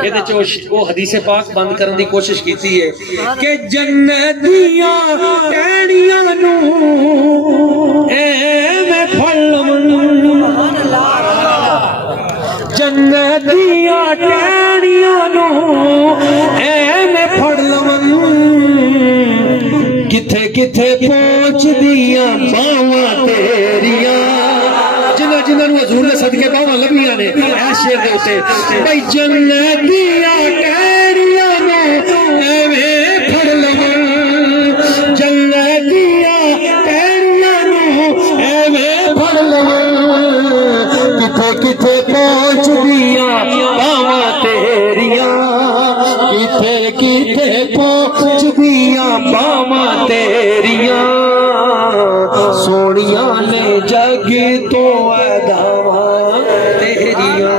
ਇਹਦੇ ਚ ਉਹ ਹਦੀਸੇ ਪਾਕ ਬੰਦ ਕਰਨ ਦੀ ਕੋਸ਼ਿਸ਼ ਕੀਤੀ ਹੈ ਕਿ ਜੰਨਤ ਦੀਆਂ ਟਹਿਣੀਆਂ ਨੂੰ ਐਵੇਂ ਫਲਵਨ, ਜੰਨਤ ਦੀਆਂ ਟਹਿਣੀਆਂ ਨੂੰ ਐਵੇਂ ਫੜ ਲਵਨ, ਕਿੱਥੇ ਕਿੱਥੇ ਪਹੁੰਚਦੀਆਂ ਬਾਹਾਂ ਤੇਰੀਆਂ, ਜਿਨ੍ਹਾਂ ਜਿਨ੍ਹਾਂ ਨੂੰ ਹਜ਼ੂਰ ਦੇ ਸਦਕੇ ਬਾਹਾਂ ਲੱਭੀਆਂ ਨੇ ਇਸ ਸ਼ੇਰ ਦੇ ਉੱਤੇ ਬਈ ਜੰਨਤ ਦੀਆਂ ਟਹਿਣੀਆਂ ਨੂੰ ਐਵੇਂ ਫੜ ਲਵਨ, ਜੰਨਤ ਦੀਆਂ ਟਹਿਣੀਆਂ ਨੂੰ ਐਵੇਂ ਫੜ ਲਵਨ, ਕਿੱਥੇ ਕਿੱਥੇ ਪਹੁੰਚਦੀਆਂ ਬਾਹਾਂ ਤੇਰੀਆਂ, ਕਿੱਥੇ ਕਿੱਥੇ ਪਹੁੰਚਦੀਆਂ ਬਾਹਾਂ ਤੇਰੀਆਂ, ਸੋਹਣੀਆਂ ਨੇ ਜਗ ਤੋਂ ਅਦਾਵਾਂ ਤੇਰੀਆਂ।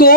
2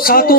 7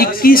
21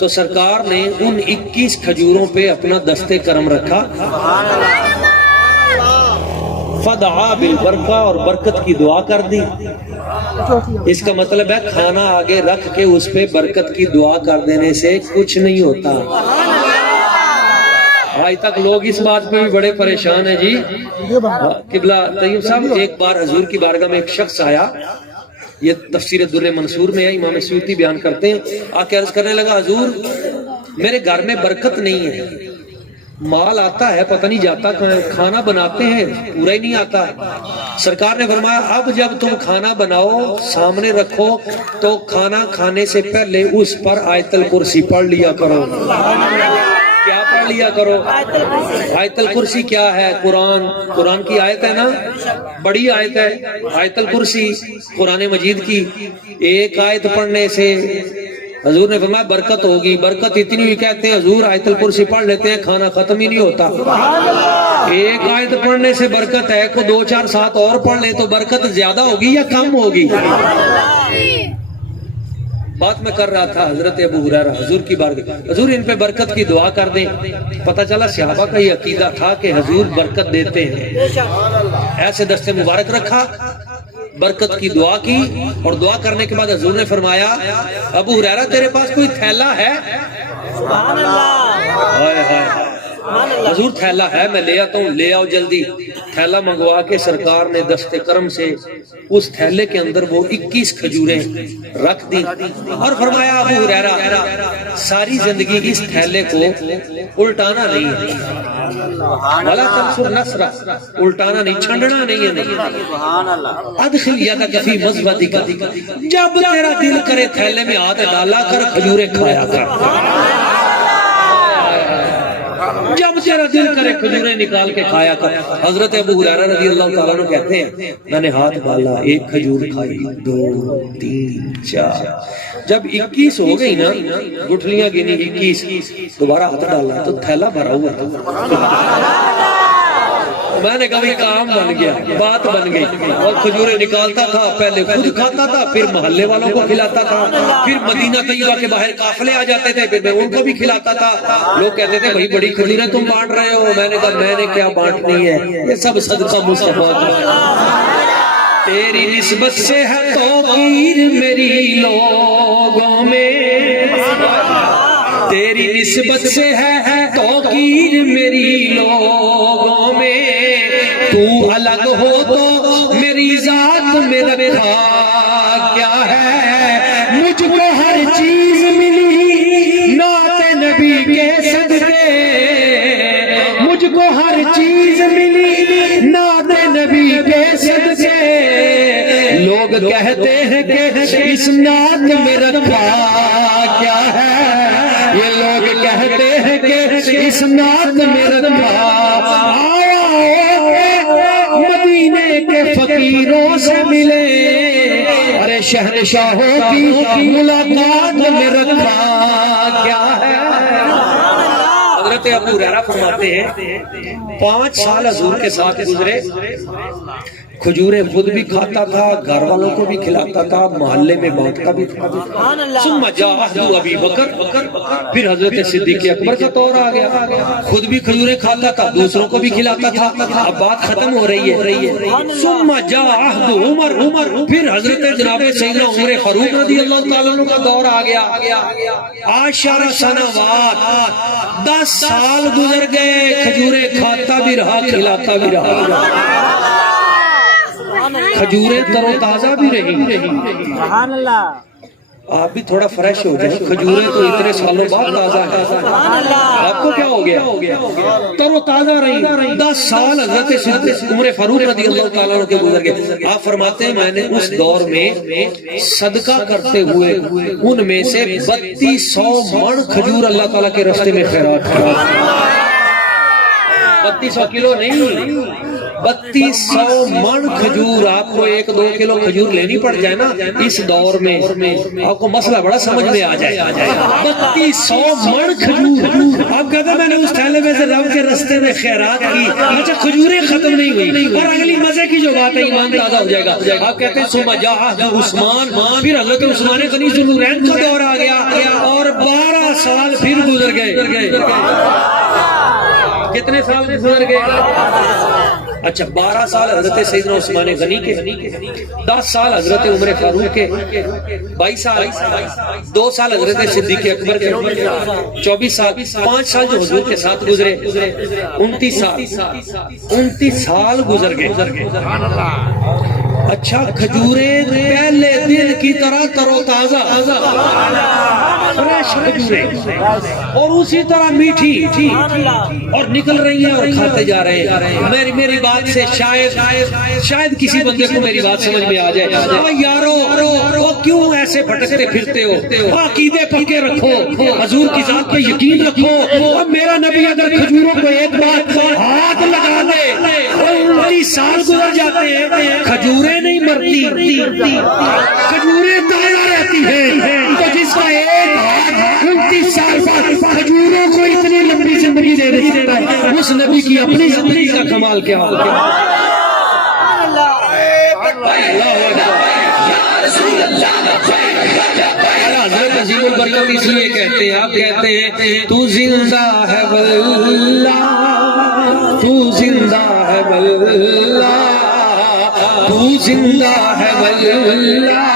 تو سرکار نے ان 21 کھجوروں پہ اپنا دستے کرم رکھا، فدعا بالبرکہ، اور برکت کی دعا کر دی۔ اس کا مطلب ہے کھانا آگے رکھ کے اس پہ برکت کی دعا کر دینے سے کچھ نہیں ہوتا۔ آج تک لوگ اس بات پہ بھی بڑے پریشان ہیں جی۔ قبلہ طیب صاحب، ایک بار حضور کی بارگاہ میں ایک شخص آیا، یہ تفسیر الدر منصور میں ہے، امام سیوطی بیان کرتے ہیں، آ کے عرض کرنے لگا حضور میرے گھر میں برکت نہیں ہے، مال آتا ہے پتہ نہیں جاتا، کھانا بناتے ہیں پورا ہی نہیں آتا۔ سرکار نے فرمایا اب جب تم کھانا بناؤ سامنے رکھو تو کھانا کھانے سے پہلے اس پر آیت الکرسی پڑھ لیا کرو۔ کیا پڑھ لیا کرو؟ آیت الکرسی کیا ہے؟ قرآن کی آیت ہے نا، بڑی آیت ہے آیت الکرسی قرآن مجید کی۔ ایک آیت پڑھنے سے حضور نے فرمایا برکت ہوگی۔ برکت اتنی ہوئی، کہتے ہیں حضور آیت الکرسی پڑھ لیتے ہیں کھانا ختم ہی نہیں ہوتا۔ ایک آیت پڑھنے سے برکت ہے، کو 2 4 7 اور پڑھ لے تو برکت زیادہ ہوگی یا کم ہوگی؟ بات میں کر رہا تھا حضرت ابو ہریرہ حضور کی بارگاہ، حضور ان پہ برکت کی دعا کر دیں۔ پتہ چلا صحابہ کا یہ عقیدہ تھا کہ حضور برکت دیتے ہیں، ایسے دستے مبارک رکھا، برکت کی دعا کی، اور دعا کرنے کے بعد حضور نے فرمایا ابو ہریرہ تیرے پاس کوئی تھیلا ہے؟ سبحان اللہ، حضور تھیلا ہے، میں لے آتا ہوں، لے آؤ جلدی۔ تھیلا منگوا کے سرکار نے دستے کرم سے اس تھیلے کے اندر وہ 21 کھجوریں رکھ دی، اور فرمایا ابو ہریرہ ساری زندگی اس تھیلے کو الٹانا نہیں ہے، وَلَا تَنْصُرْ نَصْرَ، الٹانا نہیں، چھنڈنا نہیں ہے، ادخل یدک فی مزبدک، جب تیرا دل کرے تھیلے میں ہاتھ ڈالا کر کھجوریں کھایا کر، جب تیرا دل کرے کھجوریں نکال کے کھایا کر۔ حضرت ابو ہریرہ رضی اللہ تعالیٰ عنہ کہتے ہیں میں نے ہاتھ ڈالا، 1 کھجور کھائی، 2 3 4، جب 21 ہو گئی نا، گٹھلیاں گنی 21، دوبارہ ہاتھ ڈالا تو تھیلا بھرا ہوا تھا۔ میں نے کہا کام بن گیا، بات بن گئی، اور کھجوریں نکالتا تھا، پہلے خود کھاتا تھا، پھر محلے والوں کو کھلاتا تھا، پھر مدینہ طیبہ کے باہر قافلے آ جاتے تھے، پھر میں ان کو بھی کھلاتا تھا۔ لوگ کہتے تھے بھائی بڑی کھجوریں تم بانٹ رہے ہو، میں نے کہا میں نے کیا بانٹنی ہے، یہ سب صدقہ مصطفیٰ کا۔ تیری نسبت سے ہے توقیر میری لوگوں میں، تیری نسبت سے ہے توقیر میری لوگوں میں، تو الگ ہو تو میری ذات میں رکھا کیا ہے، مجھ کو ہر چیز ملی نعت نبی کے صدقے، مجھ کو ہر چیز ملی نعت نبی کے صدقے، لوگ کہتے ہیں کہ اس نعت میں رکھا کیا ہے، یہ لوگ کہتے ہیں کہ اس نعت میں رکھا، مدینے کے فقیروں سے ملے، ارے شہنشاہوں کی ملاقات میں رکھا کیا ہے۔ حضرت ابو ہریرہ فرماتے ہیں 5 سال حضور کے ساتھ گزرے، کھجوریں خود بھی کھاتا تھا، گھر والوں کو بھی کھلاتا تھا، محلے میں بانٹتا بھی تھا۔ ثم جاء عہد ابی بکر، پھر حضرت صدیق اکبر کا دور آ گیا، خود بھی کھجوریں کھاتا تھا، دوسروں کو بھی کھلاتا تھا۔ اب بات ختم ہو رہی ہے۔ ثم جاء عہد عمر، پھر حضرت جناب سیدنا عمر فاروق رضی اللہ تعالیٰ عنہ کا دور آ گیا۔ 10 سنوات، 10 سال گزر گئے، کھجوریں کھاتا بھی رہا، کھلاتا بھی رہا، کھجوریں تر و تازہ بھی رہی۔ سبحان اللہ، آپ بھی تھوڑا فریش ہو جائیں، کھجوریں تو اتنے سالوں بعد تازہ ہیں، آپ کو کیا ہو گیا؟ تر و تازہ رہی۔ 10 سال حضرت عمر فاروق رضی اللہ تعالیٰ عنہ کے گزر گئے۔ آپ فرماتے ہیں میں نے اس دور میں صدقہ کرتے ہوئے ان میں سے 3200 من کھجور اللہ تعالیٰ کے راستے میں خیرات کیا۔ 3200 کلو نہیں، 3200 من کھجور، آپ کو 1-2 کلو کھجور لینی پڑ جائے نا اس دور میں، آپ کو مسئلہ بڑا سمجھ میں آ جائے۔ 3200 من کھجور، آپ کہتے ہیں میں نے اس تھیلے میں سے رب کے رستے میں خیرات کی، اچھا کھجوریں ختم نہیں ہوئی، اور اگلی مزے کی جو بات ہے ایمان تازہ ہو جائے گا۔ آپ کہتے ہیں ثم جاء عثمان، پھر حضرت عثمان غنی ذوالنورین کا دور آ گیا اور 12 سال پھر گزر گئے۔ کتنے سال گزر گئے؟ اچھا 12 سال حضرت سیدنا عثمان غنی کے، 10 سال حضرت عمر فاروق کے، 22 سال، 2 سال حضرت صدیق اکبر کے، 24 سال، 5 سال جو حضور کے ساتھ گزرے، 29 سال گزر گئے۔ اچھا کھجوریں پہلے دن کی طرح ترو تازہ فریش کھجوریں، اور اسی طرح میٹھی اور نکل رہی ہیں اور کھاتے جا رہے ہیں۔ میری بات سے شاید کسی بندے کو میری بات سمجھ میں آ جائے۔ یارو وہ کیوں ایسے بھٹکتے پھرتے ہو؟ عقیدے پکے رکھو، حضور کی ذات پہ یقین رکھو۔ میرا نبی اگر کھجوروں کو ایک بار ہاتھ لگا دے 29 سال گزر جاتے ہیں، کھجوریں نہیں مرتی، کھجوریں تازہ رہتی ہیں۔ تو جس کا ایک ہاتھ 29 سال بعد کھجوروں کو اتنی لمبی زندگی دے دیتا ہے، اس نبی کی اپنی زندگی کا کمال کیا ہوگا؟ حضرت عظیم البرکت اس لیے کہتے ہیں، آپ کہتے ہیں تو زندہ ہے واللہ، تو زندہ ہے واللہ، تو زندہ ہے واللہ،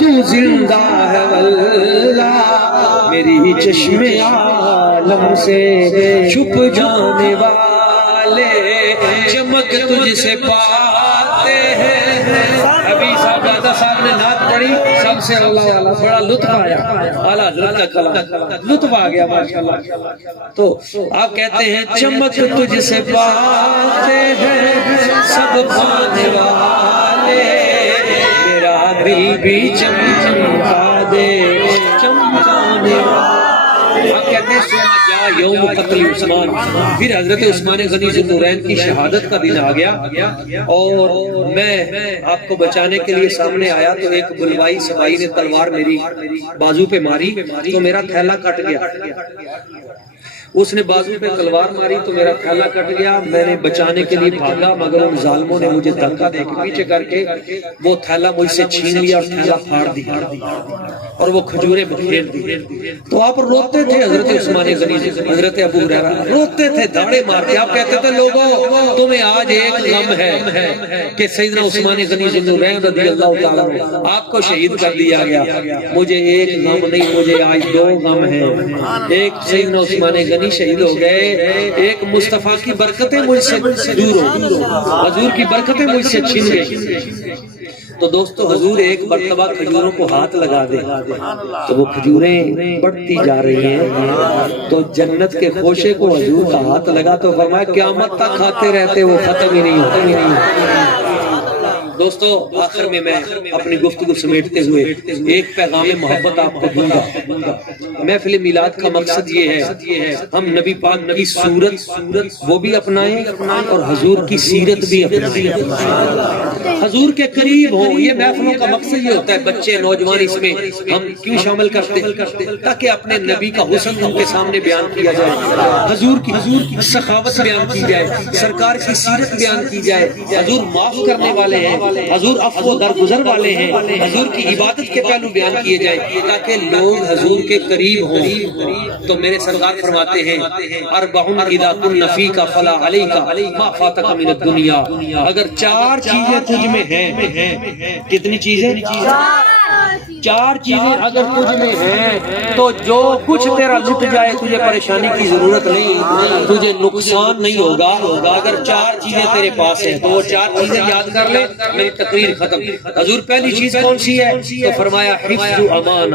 تو زندہ ہے واللہ، میری چشم عالم سے چھپ جانے والے چمک تجھ سے پاتے ہیں۔ ابھی صاحبزادہ صاحب نے نعت پڑھی، سب سے اللہ والا، بڑا لطف آیا، اعلیٰ حضرت کا کلام، لطف آ گیا ماشاءاللہ۔ تو آپ کہتے ہیں چمک تجھ سے پاتے ہیں سب پانے والے، میرا دل بھی چمکا دے چمکانے والے۔ آپ کہتے ہیں ثم جاء یوم قتل عثمان، پھر حضرت عثمان غنی ذوالنورین کی شہادت کا دن آ گیا، اور میں آپ کو بچانے کے لیے سامنے آیا تو ایک بلوائی سپاہی نے تلوار میری بازو پہ ماری تو میرا تھیلا کٹ گیا۔ اس نے بازو پہ تلوار ماری تو میرا تھیلا کٹ گیا، میں نے بچانے کے لیے بھاگا، مگر ان ظالموں نے مجھے دھکا دے کے پیچھے کر کے وہ تھیلا مجھ سے چھین لیا اور تھیلا پھاڑ دیا اور وہ کھجوریں بکھیر دی۔ تو آپ روتے تھے، حضرت عثمان غنی، حضرت ابو ہریرہ روتے تھے، دھاڑے مارتے، آپ کہتے تھے لوگوں تمہیں آج ایک غم ہے کہ سیدنا عثمان غنی ذوالنورین رضی اللہ تعالیٰ عنہ آپ کو شہید کر دیا گیا، مجھے ایک غم نہیں، مجھے آج 2 غم ہیں۔ ایک سیدنا عثمان غنی شہید ہو گئے، ایک مصطفیٰ کی برکتیں مجھ سے دور ہو گئی، حضور کی برکتیں مجھ سے چھن گئی۔ تو دوستو حضور ایک مرتبہ کھجوروں کو ہاتھ لگا دے تو وہ کھجوریں بڑھتی جا رہی ہیں، تو جنت کے خوشے کو حضور کا ہاتھ لگا تو فرمایا قیامت تک کھاتے رہتے، وہ ختم ہی نہیں ہوتے۔ دوستو آخر میں اپنی گفتگو سمیٹتے ہوئے ایک پیغام محبت آپ کو دوں گا۔ محفل میلاد کا مقصد یہ ہے ہم نبی پاک کی صورت وہ بھی اپنائیں اور حضور کی سیرت بھی اپنائیں، حضور کے قریب ہوں۔ یہ محفلوں کا مقصد یہ ہوتا ہے، بچے نوجوان اس میں ہم کیوں شامل کرتے ہیں؟ تاکہ اپنے نبی کا حسن ان کے سامنے بیان کیا جائے، حضور کی سخاوت بیان کی جائے، سرکار کی سیرت بیان کی جائے۔ حضور معاف کرنے والے ہیں، حضور عفو درگزر والے ہیں، حضور کی عبادت کے پہلو بیان کیے جائیں تاکہ لوگ حضور کے قریب ہوں۔ تو میرے سرکار فرماتے ہیں اربعن اذا کن فیک فلا علیک ما فاتک من الدنیا، اگر 4 چیزیں تجھ میں ہیں، کتنی چیزیں؟ 4 چیزیں اگر تجھ میں ہیں تو جو کچھ تیرا لٹ جائے تجھے پریشانی کی ضرورت نہیں، تجھے نقصان نہیں ہوگا۔ اگر 4 چیزیں تیرے پاس ہیں تو وہ 4 چیزیں یاد کر لے، میری تقریر ختم۔ حضور پہلی چیز کون سی ہے تو فرمایا حفظ امان،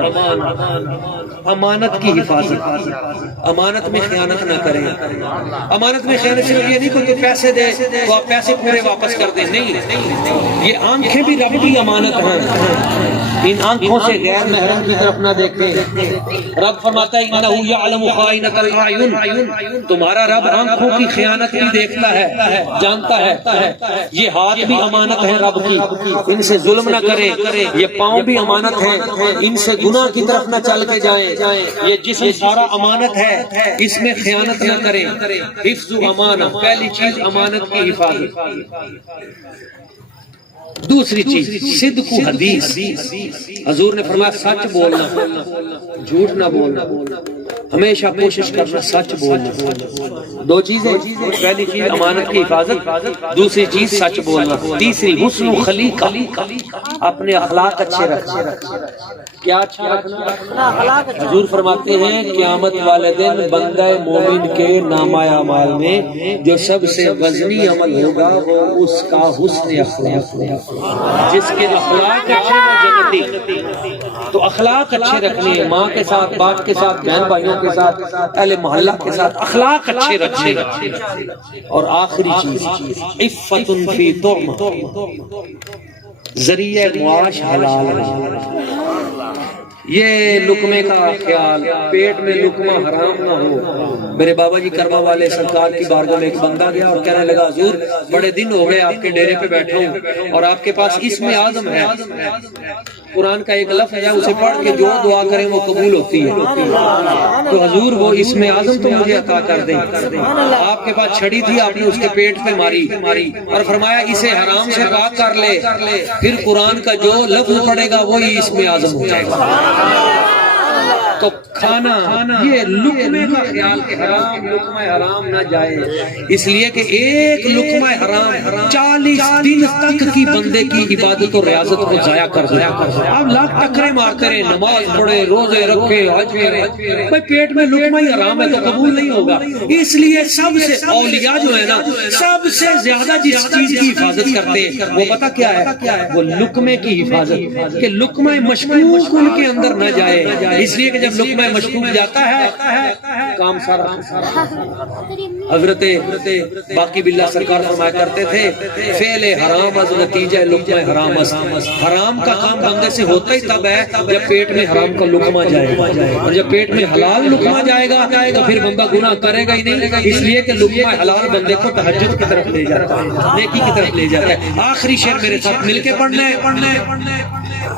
امانت کی حفاظت، امانت میں خیانت نہ کریں۔ امانت میں خیانت صرف یہ نہیں کہ تو پیسے دے تو آپ پیسے پورے واپس کر دیں، نہیں، یہ آنکھیں بھی رب کی امانت ہیں، ان آنکھوں سے غیر محرم کی طرف نہ دیکھیں. رب فرماتا ہے انہ یعلم خائنۃ الاعین، تمہارا رب آنکھوں کی خیانت بھی دیکھتا ہے، جانتا ہے. یہ ہاتھ بھی امانت ہے رب کی، ان سے ظلم نہ کریں. یہ پاؤں بھی امانت ہے، ان سے گناہ کی طرف نہ چل کے جائیں. یہ جسم سارا امانت ہے، اس میں خیانت نہ کریں. حفظ امانہ، پہلی چیز امانت کی حفاظت. دوسری چیز صدق و حدیث، حضور نے فرمایا سچ بولنا، جھوٹ نہ بولنا. ہمیشہ کوشش کرنا سچ بولنا. دو چیزیں، پہلی چیز امانت کی حفاظت، دوسری چیز سچ بولنا. تیسری حسن و خلیقہ، اپنے اخلاق اچھے رکھنا. کیا اچھا رکھنا؟ حضور فرماتے ہیں قیامت والے دن بندہ مومن کے نامہ اعمال میں جو سب سے وزنی عمل ہوگا وہ اس کا حسن اخلاق. جس کے اخلاق اچھے وہ جنتی. تو اخلاق اچھے رکھنے، ماں کے ساتھ، باپ کے ساتھ، بہن بھائیوں کے ساتھ، اہل محلہ کے ساتھ اخلاق اچھے رکھنے. اور آخری چیز عفت فی طعم، ذریعہ معاش حلال. یہ لقمے کا خیال، پیٹ میں لقمہ حرام نہ ہو. میرے بابا جی کرما والے سرکار کی بارگاہ میں ایک بندہ گیا اور کہنے لگا حضور بڑے دن ہو گئے آپ کے ڈیرے پہ بیٹھا ہوں اور آپ کے پاس اسم اعظم ہے، قرآن کا ایک لفظ ہے، اسے پڑھ کے جو دعا کریں وہ قبول ہوتی ہے. تو حضور وہ اسم اعظم تو مجھے عطا کر دیں. آپ کے پاس چھڑی تھی، آپ نے اس کے پیٹ پہ ماری اور فرمایا اسے حرام سے پاک کر لے، پھر قرآن کا جو لفظ پڑے گا وہی اسم اعظم ہو جائے گا. تو کھانا، یہ لقمے کا خیال کہ حرام لقمہ حرام نہ جائے، اس لیے کہ ایک لقمہ حرام 40 دن تک کی بندے کی عبادت و ریاضت کو ضائع کر دے. آپ لاکھ ٹکرے مارتے رہے، نماز پڑھے، روزے رکھے، حج کرے، بھائی پیٹ میں لقمہ ہی حرام ہے تو قبول نہیں ہوگا. اس لیے سب سے اولیاء جو ہے نا سب سے زیادہ جس چیز کی حفاظت کرتے ہیں وہ پتہ کیا ہے؟ وہ لقمے کی حفاظت، کہ لقمہ مشکوک ان کے اندر نہ جائے. اس لیے کہ جب لقمہ مشکوک جاتا ہے کام سارا. حضرت باقی باللہ سرکار فرمایا کرتے تھے فعل حرام از نتیجہ لقمہ حرام است. حرام کا کام بندے سے ہوتا ہی تب ہے جب پیٹ میں حرام کا لقمہ جائے گا، اور جب پیٹ میں حلال لقمہ جائے گا تو پھر بندہ گناہ کرے گا ہی نہیں. اس لیے کہ لقمہ حلال بندے کو تہجد کی طرف لے جاتا ہے، نیکی کی طرف لے جاتا ہے. آخری شعر میرے ساتھ مل کے پڑھنا ہے.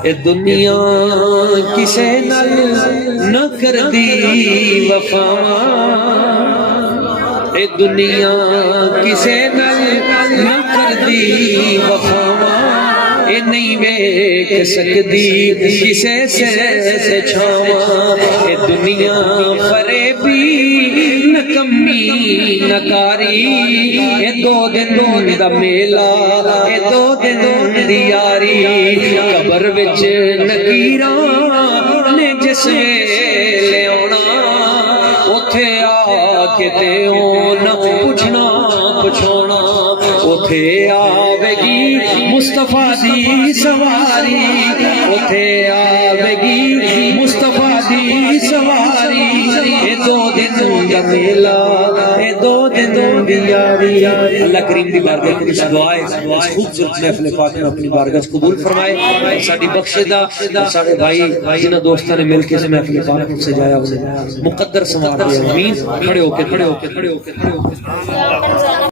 اے دنیا کسے نہ کر دی وفا، اے دنیا کسے نہ کر دی وفا، اے نہیں ویکھ سکدی کسے سے چھاواں. اے دنیا فریبی نہ کمی نہ کاری، اے دو دن دا میلہ، اے دو دن دی یاری. قبر وچ نکیراں نے جس ویلے آنا، اوتھے آ کے تے نہ پوچھنا پچھونا. اوتھے آوے گی مصطفیٰ دی سواری، اوتھے آوے گی مصطفیٰ دی سواری. اے دو دن دا میلہ، اے دو دن دی یاری. اللہ کریم دی بارگاہ میں دعائے اس خوبصورت محفل پاک میں اپنی بارگاہ قبول فرمائے. ساڈی بخشدہ ساڈے بھائی جنہاں دوستاں نے مل کے اس محفل پاک کو سجایا انہیں مقدر سنوار دیا. آمین. کھڑے ہو کے